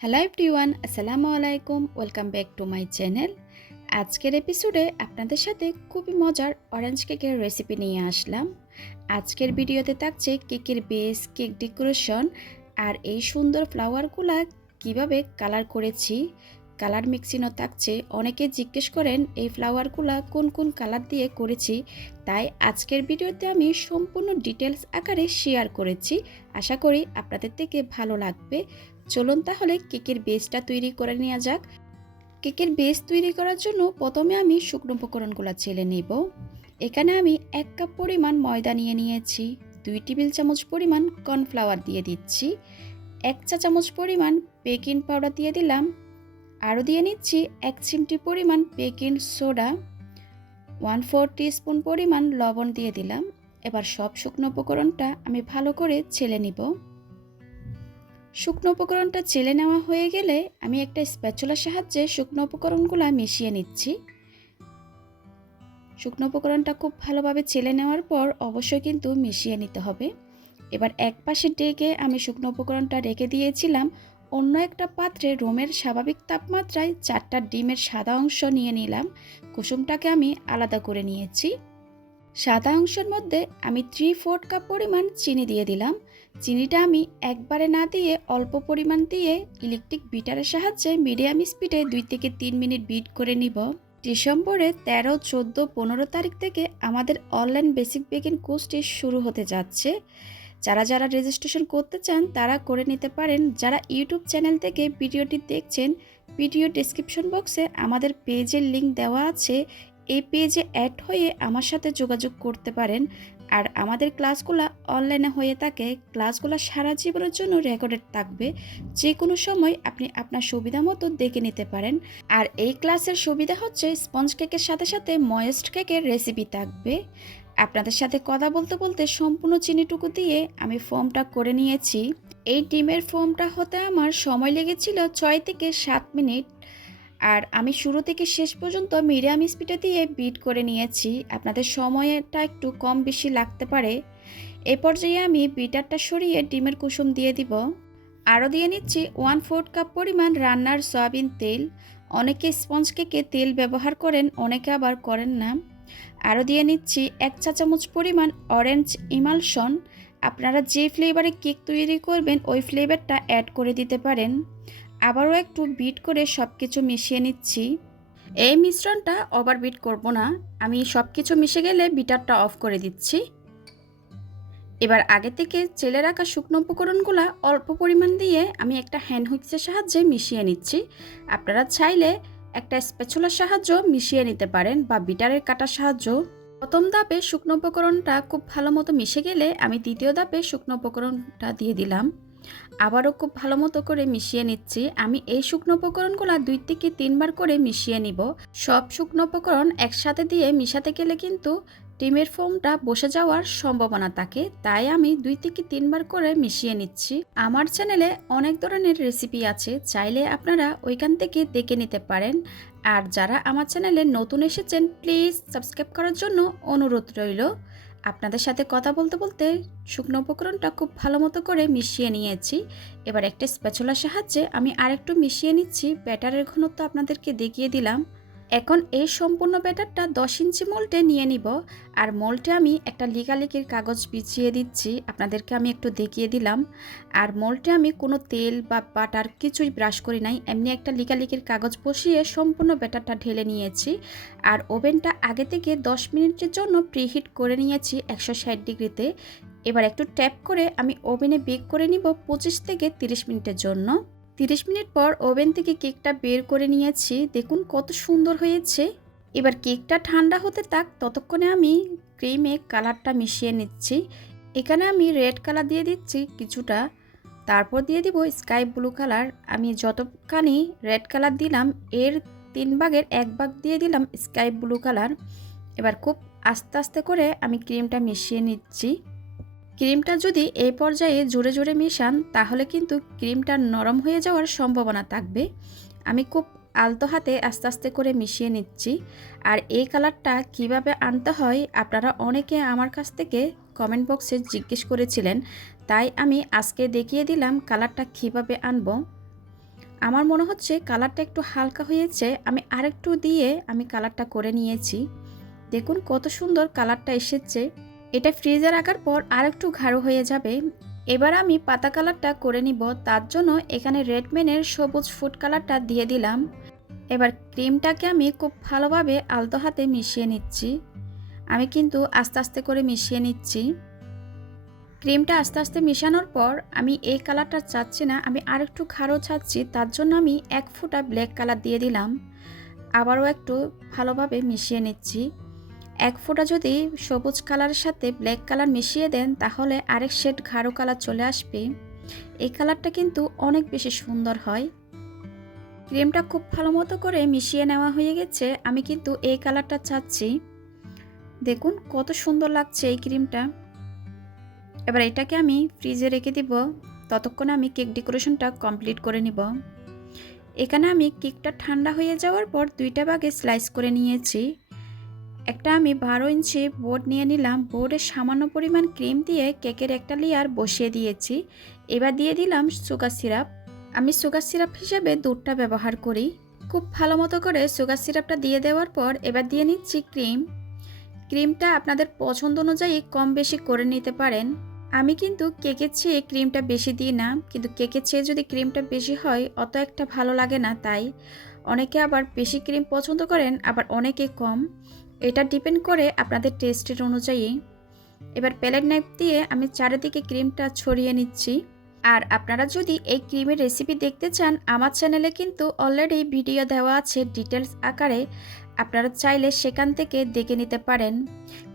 Hello everyone, আসসালামু আলাইকুম। Welcome back to my channel. আজকের এপিসোডে আপনাদের সাথে খুবই মজার অরেঞ্জ কেকের রেসিপি নিয়ে আসলাম। আজকের ভিডিওতে থাকছে কেকের বেস, কেক ডেকোরেশন আর এই সুন্দর ফ্লাওয়ারগুলা কিভাবে কালার করেছি। কালার মিক্সিংও থাকছে। অনেকে জিজ্ঞেস করেন এই ফ্লাওয়ারগুলা কোন কোন কালার দিয়ে করেছি, তাই আজকের ভিডিওতে আমি সম্পূর্ণ ডিটেলস আকারে শেয়ার করেছি। আশা করি আপনাদের থেকে ভালো লাগবে। চলুন তাহলে কেকের বেসটা তৈরি করে নেওয়া যাক। কেকের বেস তৈরি করার জন্য প্রথমে আমি শুকনো উপকরণগুলো চেলে নেব। এখানে আমি 1 কাপ পরিমাণ ময়দা নিয়ে নিয়েছি, 2 টেবিল চামচ পরিমাণ কর্নফ্লাওয়ার দিয়ে দিচ্ছি, 1 চা চামচ পরিমাণ বেকিং পাউডার দিয়ে দিলাম, আরও দিয়ে নিচ্ছি 1 চিমটি পরিমাণ বেকিং সোডা, 1/4 টিস্পুন পরিমাণ লবণ দিয়ে দিলাম। এবার সব শুকনো উপকরণটা আমি ভালো করে ছেলে নিব। শুকনো উপকরণটা চেলে নেওয়া হয়ে গেলে আমি একটা স্প্যাচুলার সাহায্যে শুকনো উপকরণগুলো মিশিয়ে নিচ্ছি। শুকনো উপকরণটা খুব ভালোভাবে চেলে নেওয়ার পর অবশ্যই কিন্তু মিশিয়ে নিতে হবে। এবার এক পাশে ডেকে আমি শুকনো উপকরণটা রেখে দিয়েছিলাম। অন্য একটা পাত্রে রুমের স্বাভাবিক তাপমাত্রায় 4টা ডিমের সাদা অংশ নিয়ে নিলাম। কুসুমটাকে আমি আলাদা করে নিয়েছি। সাদা অংশের মধ্যে আমি 3/4 কাপ পরিমাণ চিনি দিয়ে দিলাম। চিনিটা আমি একবারে না দিয়ে অল্প পরিমাণ দিয়ে ইলেকট্রিক বিটারের সাহায্যে মিডিয়াম স্পিডে 2 থেকে 3 মিনিট বিট করে নিব। ডিসেম্বরে 13, 14, 15 তারিখ থেকে আমাদের অনলাইন বেসিক বেকিং কোর্সটি শুরু হতে যাচ্ছে। যারা রেজিস্ট্রেশন করতে চান তারা করে নিতে পারেন। যারা ইউটিউব চ্যানেল থেকে ভিডিওটি দেখছেন, ভিডিও ডেসক্রিপশন বক্সে আমাদের পেজের লিংক দেওয়া আছে। এই পেজে অ্যাড হয়ে আমার সাথে যোগাযোগ করতে পারেন। আর আমাদের ক্লাসগুলো অনলাইনে হয়ে থাকে। ক্লাসগুলো সারা জীবনের জন্য রেকর্ডেড থাকবে। যে কোনো সময় আপনি আপনার সুবিধা মতো দেখে নিতে পারেন। আর এই ক্লাসের সুবিধা হচ্ছে স্পঞ্জ কেকের সাথে সাথে ময়েস্ট কেকের রেসিপি থাকবে। আপনাদের সাথে কথা বলতে বলতে সম্পূর্ণ চিনিটুকু দিয়ে আমি ফোমটা করে নিয়েছি। এই ডিমের ফোমটা হতে আমার সময় লেগেছিল 6 থেকে 7 মিনিট। আর আমি শুরু থেকে শেষ পর্যন্ত মিডিয়াম স্পিডে দিয়ে বিট করে নিয়েছি। আপনাদের সময়টা একটু কম বেশি লাগতে পারে। এই পর্যায়ে আমি বিটারটা সরিয়ে ডিমের কুসুম দিয়ে দিব। আরও দিয়ে নিচ্ছি 1/4 কাপ পরিমাণ রান্নার সয়াবিন তেল। অনেকে স্পঞ্জ কেকে তেল ব্যবহার করেন, অনেকে আবার করেন না। আরও দিয়ে নিচ্ছি 1 চা চামচ পরিমাণ অরেঞ্জ ইমালশন। আপনারা যে ফ্লেভারে কেক তৈরি করবেন ওই ফ্লেভারটা অ্যাড করে দিতে পারেন। আবারও একটু বিট করে সব কিছু মিশিয়ে নিচ্ছি। এই মিশ্রণটা ওভার বিট করব না, আমি সব কিছু মিশে গেলে বিটারটা অফ করে দিচ্ছি। এবার আগে থেকে চেলে রাখা শুকনো উপকরণগুলো অল্প পরিমাণ দিয়ে আমি একটা হ্যান্ড হুইক্সের সাহায্যে মিশিয়ে নিচ্ছি। আপনারা চাইলে একটা স্প্যাচুলার সাহায্য মিশিয়ে নিতে পারেন বা বিটারের কাটার সাহায্য। প্রথম ধাপে শুকনো উপকরণটা খুব ভালো মতো মিশে গেলে আমি দ্বিতীয় ধাপে শুকনো উপকরণটা দিয়ে দিলাম। আবারও খুব ভালো মতো করে মিশিয়ে নিচ্ছি। আমি এই শুকনো উপকরণগুলো 2 থেকে 3 বার করে মিশিয়ে নিব। সব শুকনো উপকরণ একসাথে দিয়ে মিশাতে গেলে কিন্তু ডিমের ফোমটা বসে যাওয়ার সম্ভাবনা থাকে, তাই আমি 2 থেকে 3 বার করে মিশিয়ে নিচ্ছি। আমার চ্যানেলে অনেক ধরনের রেসিপি আছে, চাইলে আপনারা ওইখান থেকে দেখে নিতে পারেন। আর যারা আমার চ্যানেলে নতুন এসেছেন প্লিজ সাবস্ক্রাইব করার জন্য অনুরোধ রইল। আপনাদের সাথে কথা বলতে বলতে শুকনো উপকরণটা খুব ভালো মতো করে মিশিয়ে নিয়েছি। এবার একটা স্প্যাচুলার সাহায্যে আমি আরেকটু মিশিয়ে নিচ্ছি। ব্যাটারের ঘনত্ব আপনাদেরকে দেখিয়ে দিলাম। এখন এই সম্পূর্ণ ব্যাটারটা 10 ইঞ্চি মোল্ডে নিয়ে নিব। আর মোল্ডে আমি একটা লিকালিকির কাগজ বিছিয়ে দিচ্ছি, আপনাদেরকে আমি একটু দেখিয়ে দিলাম। আর মোল্ডে আমি কোনো তেল বা বাটার কিছুই ব্রাশ করি নাই, এমনি একটা লিকালিকির কাগজ বসিয়ে সম্পূর্ণ ব্যাটারটা ঢেলে নিয়েছি। আর ওভেনটা আগে থেকে 10 মিনিটের জন্য প্রিহিট করে নিয়েছি 160 ডিগ্রিতে। এবার একটু ট্যাপ করে আমি ওভেনে বেক করে নিব 25 থেকে 30 মিনিটের জন্য। 30 মিনিট পর ওভেন থেকে কেকটা বের করে নিয়েছি। দেখুন কত সুন্দর হয়েছে। এবার কেকটা ঠান্ডা হতে থাক, ততক্ষণে আমি ক্রিমে কালারটা মিশিয়ে নিচ্ছি। এখানে আমি রেড কালার দিয়ে দিচ্ছি কিছুটা, তারপর দিয়ে দিব স্কাই ব্লু কালার। আমি যতখানি রেড কালার দিলাম এর 3 ভাগের 1 ভাগ দিয়ে দিলাম স্কাই ব্লু কালার। এবার খুব আস্তে আস্তে করে আমি ক্রিমটা মিশিয়ে নিচ্ছি। ক্রিমটা যদি এই পর্যায়ে জোরে জোরে মেশান তাহলে কিন্তু ক্রিমটা নরম হয়ে যাওয়ার সম্ভাবনা থাকবে। আমি খুব আলতো হাতে আস্তে আস্তে করে মিশিয়ে নিচ্ছি। আর এই কালারটা কিভাবে আনতে হয় আপনারা অনেকে আমার কাছ থেকে কমেন্ট বক্সে জিজ্ঞেস করেছিলেন, তাই আমি আজকে দেখিয়ে দিলাম কালারটা কিভাবে আনবো। আমার মনে হচ্ছে কালারটা একটু হালকা হয়েছে, আমি আরেকটু দিয়ে আমি কালারটা করে নিয়েছি। দেখুন কত সুন্দর কালারটা এসেছে। এটা ফ্রিজে রাখার পর আরেকটু গাঢ় হয়ে যাবে। এবার আমি পাতা কালারটা করে নিব, তার জন্য এখানে রেডমেনের সবুজ ফুড কালারটা দিয়ে দিলাম। এবার ক্রিমটাকে আমি খুব ভালোভাবে আলতো হাতে মিশিয়ে নিচ্ছি। আমি কিন্তু আস্তে আস্তে করে মিশিয়ে নিচ্ছি। ক্রিমটা আস্তে আস্তে মিশানোর পর আমি এই কালারটা চাচ্ছি না, আমি আরেকটু গাঢ় চাচ্ছি, তার জন্য আমি 1 ফোঁটা ব্ল্যাক কালার দিয়ে দিলাম। আবারও একটু ভালোভাবে মিশিয়ে নিচ্ছি। 1 ফোঁটা যদি সবুজ কালারের সাথে ব্ল্যাক কালার মিশিয়ে দেন তাহলে আরেক শেড গাঢ় কালার চলে আসবে। এই কালারটা কিন্তু অনেক বেশি সুন্দর হয়। ক্রিমটা খুব ভালো মতো করে মিশিয়ে নেওয়া হয়ে গেছে, আমি কিন্তু এই কালারটা চাচ্ছি। দেখুন কত সুন্দর লাগছে এই ক্রিমটা। এবার এটাকে আমি ফ্রিজে রেখে দিব, ততক্ষণে আমি কেক ডেকোরেশনটা কমপ্লিট করে নিব। এখানে আমি কেকটা ঠান্ডা হয়ে যাওয়ার পর 2টা ভাগে স্লাইস করে নিয়েছি। একটা আমি 12 ইঞ্চি বোর্ড নিয়ে নিলাম, বোর্ডে সামান্য পরিমাণ ক্রিম দিয়ে কেকের একটা লেয়ার বসিয়ে দিয়েছি। এবার দিয়ে দিলাম সুগার সিরাপ। আমি সুগার সিরাপ হিসেবে দুধটা ব্যবহার করি। খুব ভালো মতো করে সুগার সিরাপটা দিয়ে দেওয়ার পর এবার দিয়ে নিচ্ছি ক্রিম। ক্রিমটা আপনাদের পছন্দ অনুযায়ী কম বেশি করে নিতে পারেন। আমি কিন্তু কেকের চেয়ে ক্রিমটা বেশি দিই না, কিন্তু কেকের চেয়ে যদি ক্রিমটা বেশি হয় অত একটা ভালো লাগে না, তাই অনেকে আবার বেশি ক্রিম পছন্দ করেন, আবার অনেকে কম। এটা ডিপেন্ড করে আপনাদের টেস্টের অনুযায়ী। এবার প্যালেট নাইফ দিয়ে আমি চারিদিকে ক্রিমটা ছড়িয়ে নিচ্ছি। আর আপনারা যদি এই ক্রিমের রেসিপি দেখতে চান, আমার চ্যানেলে কিন্তু অলরেডি ভিডিও দেওয়া আছে ডিটেলস আকারে, আপনারা চাইলে সেখান থেকে দেখে নিতে পারেন।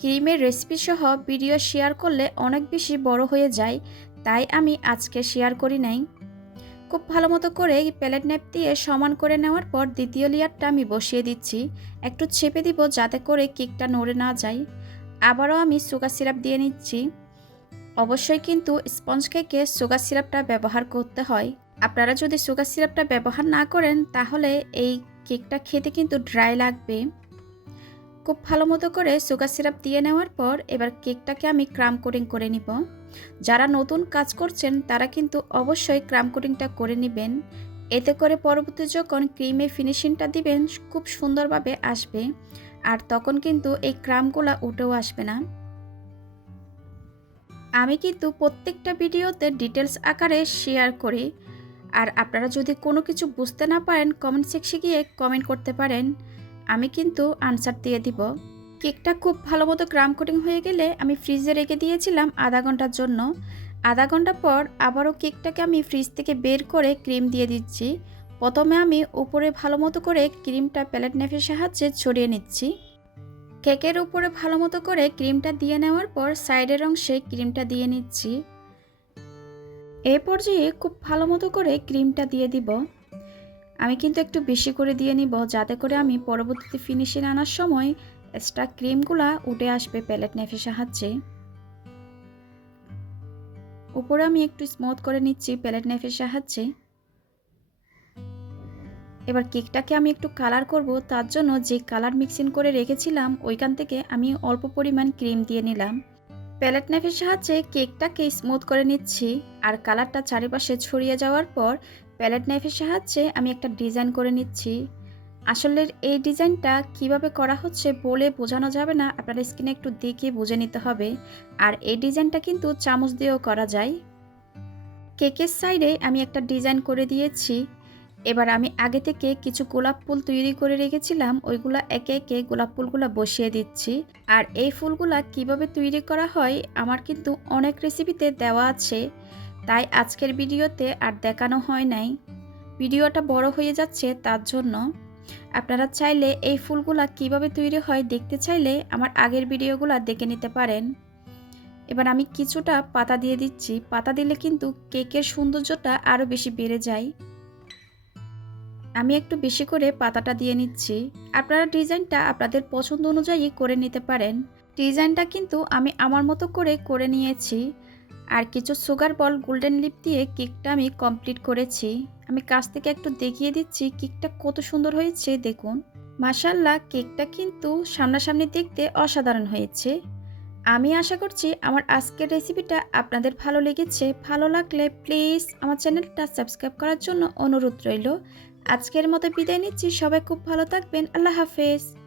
ক্রিমের রেসিপি সহ ভিডিও শেয়ার করলে অনেক বেশি বড় হয়ে যায়, তাই আমি আজকে শেয়ার করি নাই। খুব ভালো মতো করে প্যালেট নাইফ দিয়ে সমান করে নেওয়ার পর দ্বিতীয় লেয়ারটা আমি বসিয়ে দিচ্ছি। একটু চেপে দিব যাতে করে কেকটা নড়ে না যায়। আবারও আমি সুগার সিরাপ দিয়ে নিচ্ছি। অবশ্যই কিন্তু স্পঞ্জ কেকে সুগার সিরাপটা ব্যবহার করতে হয়। আপনারা যদি সুগার সিরাপটা ব্যবহার না করেন তাহলে এই কেকটা খেতে কিন্তু ড্রাই লাগবে। খুব ভালো মতো করে সুগার সিরাপ দিয়ে নেওয়ার পর এবার কেকটাকে আমি ক্রাম কোটিং করে নিব। যারা নতুন কাজ করছেন তারা কিন্তু অবশ্যই ক্রাম কোটিংটা করে নেবেন, এতে করে পরবর্তী যখন ক্রিমে ফিনিশিংটা দিবেন খুব সুন্দরভাবে আসবে, আর তখন কিন্তু এই ক্রামগুলা উঠেও আসবে না। আমি কিন্তু প্রত্যেকটা ভিডিওতে ডিটেলস আকারে শেয়ার করি, আর আপনারা যদি কোনো কিছু বুঝতে না পারেন কমেন্ট সেকশনে গিয়ে কমেন্ট করতে পারেন, আমি কিন্তু আনসার দিয়ে দিব। কেকটা খুব ভালো মতো ক্রাম কোটিং হয়ে গেলে আমি ফ্রিজে রেখে দিয়েছিলাম আধা ঘন্টার জন্য। আধা ঘন্টা পর আবারও কেকটাকে আমি ফ্রিজ থেকে বের করে ক্রিম দিয়ে দিচ্ছি। প্রথমে আমি উপরে ভালো মতো করে ক্রিমটা প্যালেট নাইফের সাহায্যে ছড়িয়ে নিচ্ছি। কেকের উপরে ভালো মতো করে ক্রিমটা দিয়ে নেওয়ার পর সাইডের অংশে ক্রিমটা দিয়ে নিচ্ছি। এই পর্যায়ে খুব ভালো মতো করে ক্রিমটা দিয়ে দিব। আমি কিন্তু একটু বেশি করে দিয়ে নিব যাতে করে আমি পরবর্তীতে ফিনিশিং আনার সময় এক্সট্রা ক্রিমগুলা উঠে আসবে প্যালেট নাইফের সাহায্যে। উপরে আমি একটু স্মুথ করে নিচ্ছি প্যালেট নাইফের সাহায্যে। এবার কেকটাকে আমি একটু কালার করব, তার জন্য যে কালার মিক্সিং করে রেখেছিলাম ওইখান থেকে আমি অল্প পরিমাণ ক্রিম দিয়ে নিলাম। প্যালেট নাইফের সাহায্যে কেকটাকে স্মুথ করে নিচ্ছি, আর কালারটা চারিপাশে ছড়িয়ে যাওয়ার পর প্যালেট নাইফের সাহায্যে আমি একটা ডিজাইন করে নিচ্ছি। আসলে এই ডিজাইনটা কিভাবে করা হচ্ছে বলে বোঝানো যাবে না, আপনার স্কিনে একটু দেখে বুঝে নিতে হবে। আর এই ডিজাইনটা কিন্তু চামচ দিয়েও করা যায়। কেকের সাইডে আমি একটা ডিজাইন করে দিয়েছি। এবার আমি আগে থেকে কিছু গোলাপ ফুল তৈরি করে রেখেছিলাম, ওইগুলা একে একে গোলাপ ফুলগুলা বসিয়ে দিচ্ছি। আর এই ফুলগুলা কিভাবে তৈরি করা হয় আমার কিন্তু অনেক রেসিপিতে দেওয়া আছে, তাই আজকের ভিডিওতে আর দেখানো হয় নাই। ভিডিওটা বড় হয়ে যাচ্ছে, তার জন্য আপনারা চাইলে এই ফুলগুলা কিভাবে তৈরি হয় দেখতে চাইলে আমার আগের ভিডিওগুলা দেখে নিতে পারেন। এবার আমি কিছুটা পাতা দিয়ে দিচ্ছি, পাতা দিলে কিন্তু কেকের সৌন্দর্যটা আরও বেশি বেড়ে যায়। আমি একটু বেশি করে পাতাটা দিয়ে নিচ্ছি। আপনারা ডিজাইনটা আপনাদের পছন্দ অনুযায়ী করে নিতে পারেন। ডিজাইনটা কিন্তু আমি আমার মতো করে নিয়েছি। আর কিছু সুগার বল গোল্ডেন লিপ দিয়ে কেকটা আমি কমপ্লিট করেছি। আমি কাছ থেকে একটু দেখিয়ে দিচ্ছি কেকটা কত সুন্দর হয়েছে দেখুন। মাশাআল্লাহ, কেকটা কিন্তু সামনাসামনি দেখতে অসাধারণ হয়েছে। আমি আশা করছি আমার আজকের রেসিপিটা আপনাদের ভালো লেগেছে। ভালো লাগলে প্লিজ আমার চ্যানেলটা সাবস্ক্রাইব করার জন্য অনুরোধ রইল। আজকের মতো বিদায় নিচ্ছি। সবাই খুব ভালো থাকবেন। আল্লাহ হাফেজ।